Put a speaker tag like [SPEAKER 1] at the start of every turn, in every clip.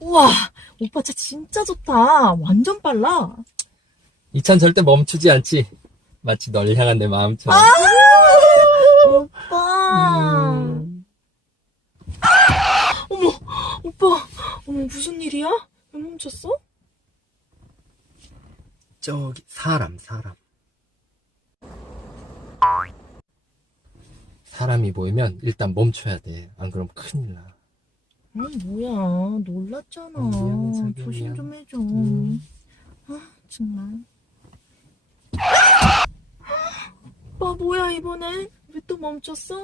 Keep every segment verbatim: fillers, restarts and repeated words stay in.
[SPEAKER 1] 우와, 오빠 차 진짜 좋다. 완전 빨라.
[SPEAKER 2] 이 차는 절대 멈추지 않지. 마치 널 향한 내 마음처럼.
[SPEAKER 1] 아, 오빠.
[SPEAKER 2] 음.
[SPEAKER 1] 어머, 오빠. 어머, 무슨 일이야? 왜 멈췄어?
[SPEAKER 2] 저기 사람 사람 사람이 보이면 일단 멈춰야 돼. 안 그럼 큰일 나.
[SPEAKER 1] 아, 뭐야. 놀랐잖아.
[SPEAKER 2] 어, 미안해, 자기야,
[SPEAKER 1] 조심
[SPEAKER 2] 미안.
[SPEAKER 1] 좀 해줘.
[SPEAKER 2] 음.
[SPEAKER 1] 아, 정말. 오빠, 뭐야, 이번엔? 왜 또 멈췄어?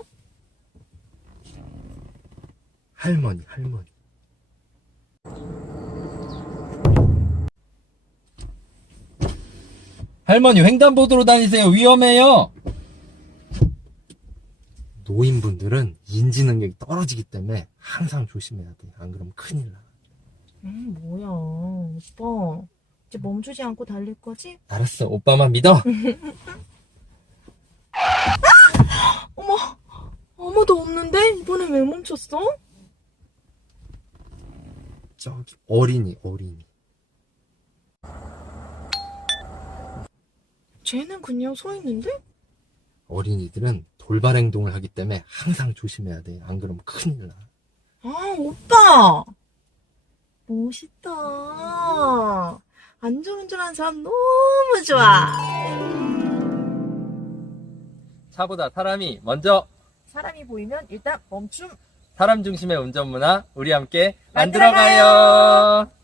[SPEAKER 2] 할머니 할머니 할머니 횡단보도로 다니세요. 위험해요. 노인분들은 인지 능력이 떨어지기 때문에 항상 조심해야 돼. 안 그러면 큰일 나.
[SPEAKER 1] 음, 뭐야. 오빠, 이제 멈추지 않고 달릴 거지?
[SPEAKER 2] 알았어. 오빠만 믿어.
[SPEAKER 1] 어머, 아무도 없는데? 이번엔 왜 멈췄어?
[SPEAKER 2] 저기 어린이 어린이
[SPEAKER 1] 쟤는 그냥 서 있는데?
[SPEAKER 2] 어린이들은 돌발 행동을 하기 때문에 항상 조심해야 돼. 안 그러면 큰일 나.
[SPEAKER 1] 아, 오빠! 멋있다. 안전운전하는 사람 너무 좋아.
[SPEAKER 2] 차보다 사람이 먼저.
[SPEAKER 1] 사람이 보이면 일단 멈춤.
[SPEAKER 2] 사람 중심의 운전 문화 우리 함께
[SPEAKER 1] 만들어가요.
[SPEAKER 2] 만들어가요.